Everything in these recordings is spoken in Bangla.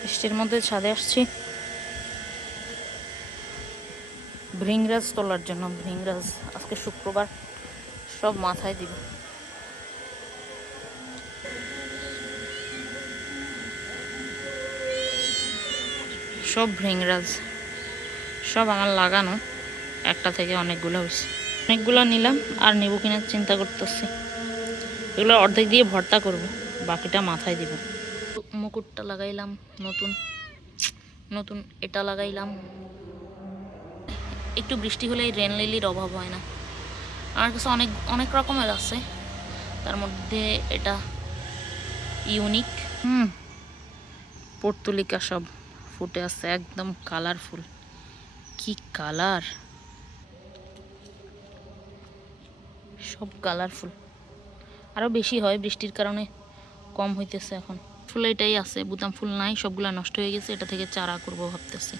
বৃষ্টির মধ্যে ছাদে আসছি ভৃংরাজ তোলার জন্য। ভৃংরাজ আজকে শুক্রবার, সব মাথায় দিব। সব ভৃংরাজ, সব আমার লাগানো, একটা থেকে অনেকগুলো হয়েছে। অনেকগুলো নিলাম, আর নেব কিনা চিন্তা করতেছি। এগুলো অর্ধেক দিয়ে ভর্তা করব, বাকিটা মাথায় দিব। মুকুটটা লাগাইলাম, নতুন নতুন এটা লাগাইলাম। একটু বৃষ্টি হলে এই রেন লিলির অভাব হয় না। আমার কাছে অনেক অনেক রকমের আছে, তার মধ্যে এটা ইউনিক। পর্তুলিকা সব ফুটে আছে, একদম কালারফুল। কি কালার, সব কালারফুল। আরও বেশি হয়, বৃষ্টির কারণে কম হইতেছে এখন। ফুল এটাই আছে, বুতাম ফুল নাই, সবগুলা নষ্ট হয়ে গেছে। এটা থেকে চারা করব ভাবতেছি।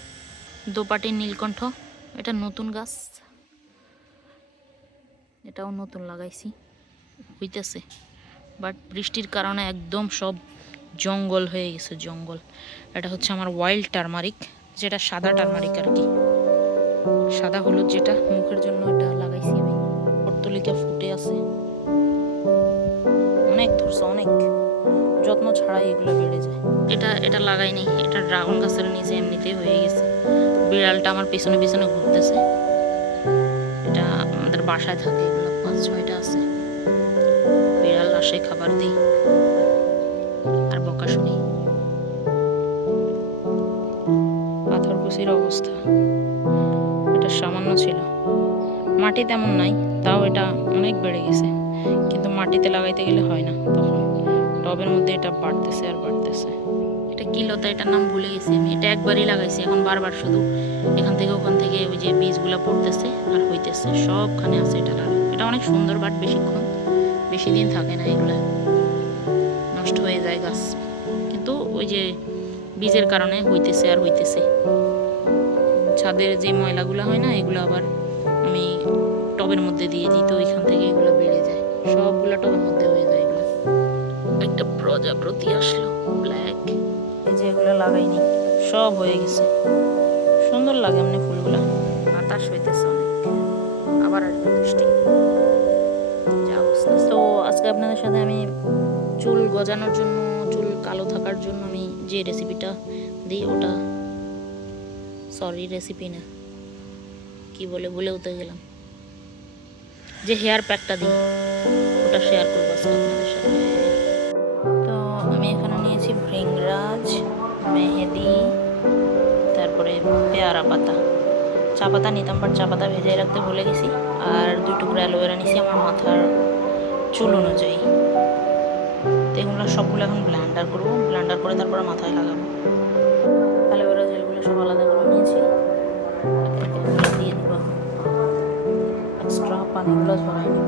দোপাটির নীলকণ্ঠ, এটা নতুন গাছ, এটাও নতুন লাগাইছি, হইতেছে। বাট বৃষ্টির কারণে একদম সব জঙ্গল হয়ে গেছে, জঙ্গল। এটা হচ্ছে আমার ওয়াইল্ড টারমারিক, যেটা সাদা টারমারিক আর কি, সাদা হলুদ, যেটা মুখের জন্য এটা লাগাইছি আমি। পর্তুলিকা ফুটে আছে, অনেক ধরছে, অনেক যত্ন ছাড়াই এগুলো বেড়ে যায়। এটা লাগাইনি, এটা ড্রাগন গাছের নিচে এমনিতেই হয়ে গেছে। বিড়ালটা আমার পিছনে পিছনে ঘুরতেছে। এটা আমাদের বাসায় থাকে, এগুলো 5-6টা আছে। বিড়াল আসে, খাবার দিই আর বকা শুনি। পাথরকুচির অবস্থা, এটা সামান্য ছিল, মাটি তেমন নাই, তাও এটা অনেক বেড়ে গেছে। কিন্তু মাটিতে লাগাইতে গেলে হয় না, তখন টবের মধ্যে এটা বাড়তেছে আর বাড়তেছে। এটা কি লতা, এটার নাম ভুলে গেছি আমি। এটা একবারই লাগাইছি, এখন বারবার শুধু এখান থেকে ওখান থেকে ওই যে বীজগুলো পড়তেছে আর হইতেছে, সবখানে আছে এটা লাগা। এটা অনেক সুন্দর, বাট বেশি দিন থাকে না, এগুলা নষ্ট হয়ে যায় গাছ। কিন্তু ওই যে বীজের কারণে হইতেছে আর হইতেছে। ছাদের যে ময়লাগুলো হয় না, এগুলো আবার আমি টবের মধ্যে দিয়ে দিই, তো ওইখান থেকে এগুলো বেড়ে যায়, সবগুলো টবের মধ্যে হয়ে যায়। এগুলো একটা প্রজাপতি আসলো ব্ল্যাক, এই যে এগুলো লাগাইনি, সব হয়ে গেছে। সুন্দর লাগে এমনি ফুলগুলা। বাতাস হইতেছে অনেক, আবার আসবে বৃষ্টি, যা অবস্থা। তো আজকে আপনাদের সাথে আমি চুল গজানোর জন্য, চুল কালো থাকার জন্য আমি যে রেসিপিটা দিই, ওটা সরি রেসিপি না, কি বলে ভুলে উঠে গেলাম, যে হেয়ার প্যাকটা দিই ওটা শেয়ার করবো আজকে আপনাদের সাথে। তো আমি এখানে নিয়েছি ভৃংরাজ, মেহেদি, তারপরে পেয়ারা পাতা। চা পাতা নিতাম, বাট চা পাতা ভেজে রাখতে ভুলে গেছি। আর 2 টুকরা অ্যালোভেরা নিয়েছি আমার মাথার চুল অনুযায়ী। তো এগুলো সবগুলো এখন ব্লেন্ডার করবো, ব্লেন্ডার করে তারপরে মাথায় লাগাবো। অ্যালোভেরা জেলগুলো সব আলাদা করে নিয়েছি, দিয়ে দিব। এক্সট্রা পানিগুলো ঝরাই নিব।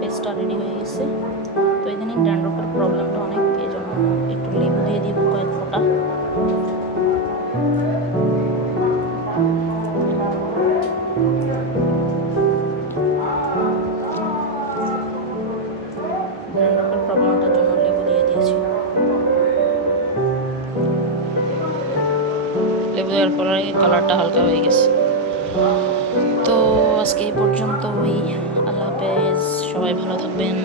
পেস্টটা রেডি হয়ে গেছে। তো এখানে ড্যান্ড্রফের প্রবলেমটা অনেক, এই জন্য একটু লেবু দিয়ে দিব কয়েক ফোঁটা। ড্যান্ড্রফের প্রবলেমটার জন্য লেবু দিয়ে দিয়েছি। লেবু দেওয়ার পরে কালারটা হালকা হয়ে গেছে। তো আজকে এই পর্যন্তই, আল্লাহ হাফেজ, সবাই ভালো থাকবেন।